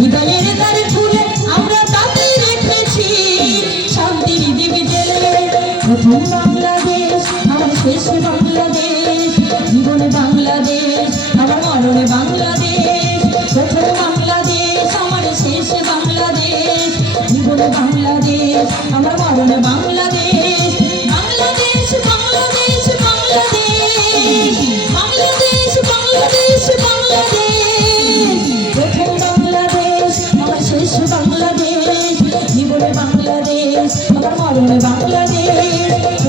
হৃদয়ের দ্বারে খুলে আমরা তাতে রেখেছি শান্তির দ্বীপ জেলে। প্রথম বাংলাদেশ আমার শেষ বাংলাদেশ, জীবনে বাংলাদেশ আমার মরণে বাংলাদেশ। প্রথম বাংলাদেশ আমার শেষ বাংলাদেশ, জীবনে বাংলাদেশ আমার মরণে বাংলাদেশ। বাংলাদেশ বাংলাদেশ বাংলাদেশ, বাংলাদেশ বাংলাদেশ বাংলাদেশ। প্রথম বাংলাদেশ আমার শেষ বাংলাদেশ, জীবনে বাংলাদেশ আমার মরণে বাংলাদেশ।